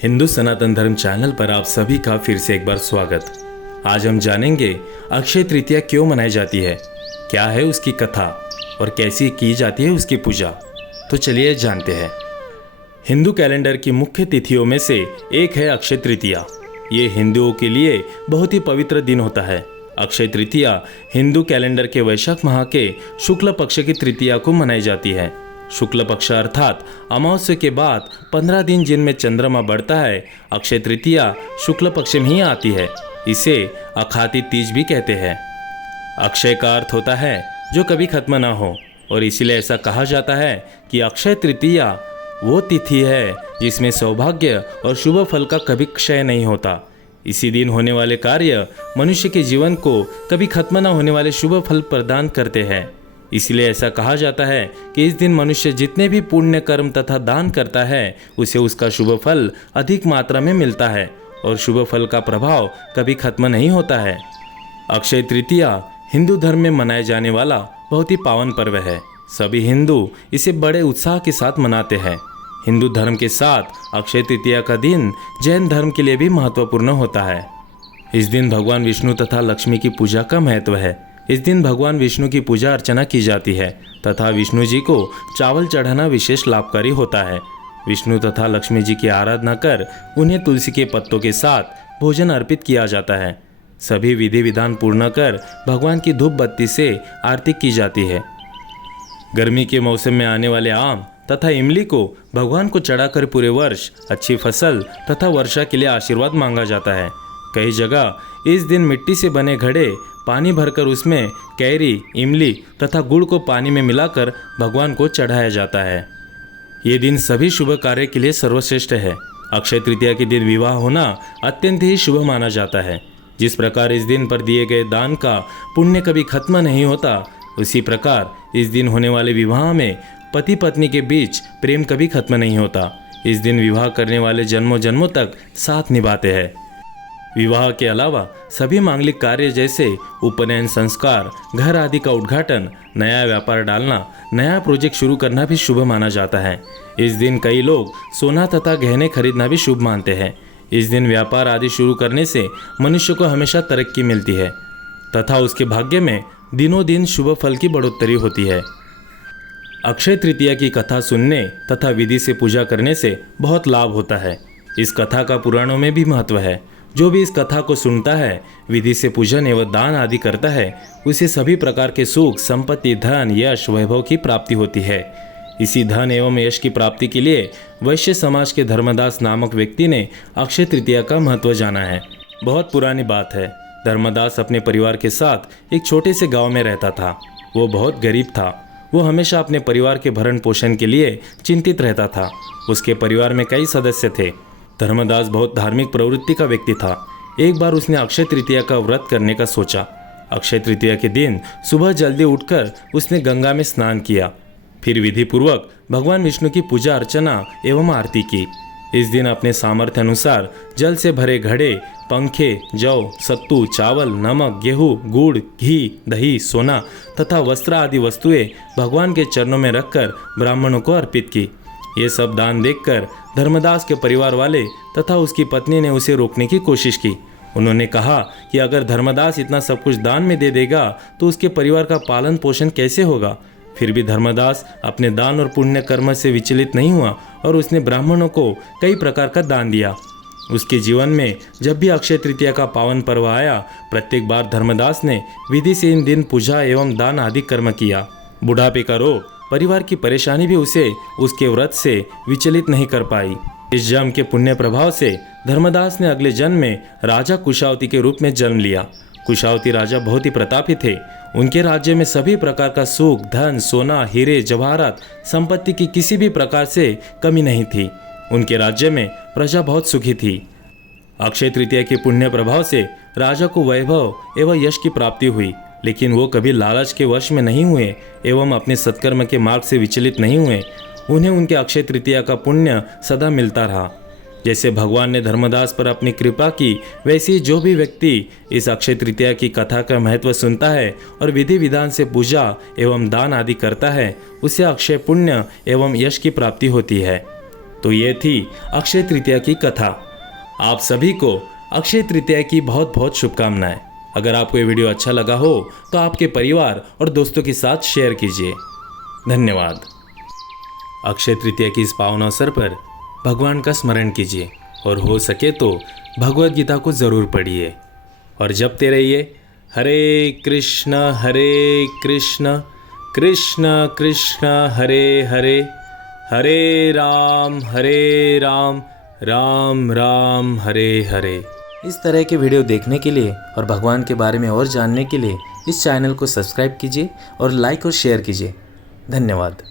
हिंदू सनातन धर्म चैनल पर आप सभी का फिर से एक बार स्वागत। आज हम जानेंगे अक्षय तृतीया क्यों मनाई जाती है, क्या है उसकी कथा और कैसी की जाती है उसकी पूजा। तो चलिए जानते हैं। हिंदू कैलेंडर की मुख्य तिथियों में से एक है अक्षय तृतीया। ये हिंदुओं के लिए बहुत ही पवित्र दिन होता है। अक्षय तृतीया हिंदू कैलेंडर के वैशाख माह के शुक्ल पक्ष की तृतीया को मनाई जाती है। शुक्ल पक्ष अर्थात अमावस्या के बाद 15 दिन जिनमें चंद्रमा बढ़ता है, अक्षय तृतीया शुक्ल पक्ष में ही आती है। इसे अखाती तीज भी कहते हैं। अक्षय का अर्थ होता है जो कभी खत्म ना हो, और इसीलिए ऐसा कहा जाता है कि अक्षय तृतीया वो तिथि है जिसमें सौभाग्य और शुभ फल का कभी क्षय नहीं होता। इसी दिन होने वाले कार्य मनुष्य के जीवन को कभी खत्म न होने वाले शुभ फल प्रदान करते हैं। इसलिए ऐसा कहा जाता है कि इस दिन मनुष्य जितने भी पुण्य कर्म तथा दान करता है उसे उसका शुभ फल अधिक मात्रा में मिलता है और शुभ फल का प्रभाव कभी खत्म नहीं होता है। अक्षय तृतीया हिंदू धर्म में मनाए जाने वाला बहुत ही पावन पर्व है। सभी हिंदू इसे बड़े उत्साह के साथ मनाते हैं। हिंदू धर्म के साथ अक्षय तृतीया का दिन जैन धर्म के लिए भी महत्वपूर्ण होता है। इस दिन भगवान विष्णु तथा लक्ष्मी की पूजा का महत्व है। इस दिन भगवान विष्णु की पूजा अर्चना की जाती है तथा विष्णु जी को चावल चढ़ाना विशेष लाभकारी होता है। विष्णु तथा लक्ष्मी जी की आराधना कर उन्हें तुलसी के पत्तों के साथ भोजन अर्पित किया जाता है। सभी विधि विधान पूर्ण कर भगवान की धूप बत्ती से आरती की जाती है। गर्मी के मौसम में आने वाले आम तथा इमली को भगवान को चढ़ाकर पूरे वर्ष अच्छी फसल तथा वर्षा के लिए आशीर्वाद मांगा जाता है। कई जगह इस दिन मिट्टी से बने घड़े पानी भरकर उसमें कैरी, इमली तथा गुड़ को पानी में मिलाकर भगवान को चढ़ाया जाता है। ये दिन सभी शुभ कार्य के लिए सर्वश्रेष्ठ है। अक्षय तृतीया के दिन विवाह होना अत्यंत ही शुभ माना जाता है। जिस प्रकार इस दिन पर दिए गए दान का पुण्य कभी खत्म नहीं होता, उसी प्रकार इस दिन होने वाले विवाह में पति पत्नी के बीच प्रेम कभी खत्म नहीं होता। इस दिन विवाह करने वाले जन्मों जन्मों तक साथ निभाते हैं। विवाह के अलावा सभी मांगलिक कार्य जैसे उपनयन संस्कार, घर आदि का उद्घाटन, नया व्यापार डालना, नया प्रोजेक्ट शुरू करना भी शुभ माना जाता है। इस दिन कई लोग सोना तथा गहने खरीदना भी शुभ मानते हैं। इस दिन व्यापार आदि शुरू करने से मनुष्य को हमेशा तरक्की मिलती है तथा उसके भाग्य में दिनों दिन शुभ फल की बढ़ोतरी होती है। अक्षय तृतीया की कथा सुनने तथा विधि से पूजा करने से बहुत लाभ होता है। इस कथा का पुराणों में भी महत्व है। जो भी इस कथा को सुनता है, विधि से पूजन एवं दान आदि करता है, उसे सभी प्रकार के सुख, संपत्ति, धन, यश, वैभव की प्राप्ति होती है। इसी धन एवं यश की प्राप्ति के लिए वैश्य समाज के धर्मदास नामक व्यक्ति ने अक्षय तृतीया का महत्व जाना है। बहुत पुरानी बात है। धर्मदास अपने परिवार के साथ एक छोटे से गांव में रहता था। वो बहुत गरीब था। वो हमेशा अपने परिवार के भरण पोषण के लिए चिंतित रहता था। उसके परिवार में कई सदस्य थे। धर्मदास बहुत धार्मिक प्रवृत्ति का व्यक्ति था। एक बार उसने अक्षय तृतीया का व्रत करने का सोचा। अक्षय तृतीया के दिन सुबह जल्दी उठकर उसने गंगा में स्नान किया। फिर विधि पूर्वक भगवान विष्णु की पूजा अर्चना एवं आरती की। इस दिन अपने सामर्थ्य अनुसार जल से भरे घड़े, पंखे, जौ, सत्तू, चावल, नमक, गेहूँ, गुड़, घी, दही, सोना तथा वस्त्र आदि वस्तुएं भगवान के चरणों में रखकर ब्राह्मणों को अर्पित की। ये सब दान देखकर धर्मदास के परिवार वाले तथा उसकी पत्नी ने उसे रोकने की कोशिश की। उन्होंने कहा कि अगर धर्मदास इतना सब कुछ दान में दे देगा तो उसके परिवार का पालन पोषण कैसे होगा। फिर भी धर्मदास अपने दान और पुण्य कर्म से विचलित नहीं हुआ और उसने ब्राह्मणों को कई प्रकार का दान दिया। उसके जीवन में जब भी अक्षय तृतीया का पावन पर्व आया, प्रत्येक बार धर्मदास ने विधि से इन दिन पूजा एवं दान आदि कर्म किया। बुढ़ापे का रोग, परिवार की परेशानी भी उसे उसके व्रत से विचलित नहीं कर पाई। इस जन्म के पुण्य प्रभाव से धर्मदास ने अगले जन्म में राजा कुशावती के रूप में जन्म लिया। कुशावती राजा बहुत ही प्रतापी थे। उनके राज्य में सभी प्रकार का सुख, धन, सोना, हीरे, जवाहरात, संपत्ति की किसी भी प्रकार से कमी नहीं थी। उनके राज्य में प्रजा बहुत सुखी थी। अक्षय तृतीया के पुण्य प्रभाव से राजा को वैभव एवं यश की प्राप्ति हुई, लेकिन वो कभी लालच के वश में नहीं हुए एवं अपने सत्कर्म के मार्ग से विचलित नहीं हुए। उन्हें उनके अक्षय तृतीया का पुण्य सदा मिलता रहा। जैसे भगवान ने धर्मदास पर अपनी कृपा की, वैसे ही जो भी व्यक्ति इस अक्षय तृतीया की कथा का महत्व सुनता है और विधि विधान से पूजा एवं दान आदि करता है, उसे अक्षय पुण्य एवं यश की प्राप्ति होती है। तो ये थी अक्षय तृतीया की कथा। आप सभी को अक्षय तृतीया की बहुत बहुत शुभकामनाएं। अगर आपको ये वीडियो अच्छा लगा हो तो आपके परिवार और दोस्तों के साथ शेयर कीजिए। धन्यवाद। अक्षय तृतीया की इस पावन अवसर पर भगवान का स्मरण कीजिए और हो सके तो भगवद गीता को ज़रूर पढ़िए और जपते रहिए हरे कृष्ण कृष्ण कृष्ण हरे हरे, हरे राम राम राम हरे हरे। इस तरह के वीडियो देखने के लिए और भगवान के बारे में और जानने के लिए इस चैनल को सब्सक्राइब कीजिए और लाइक और शेयर कीजिए। धन्यवाद।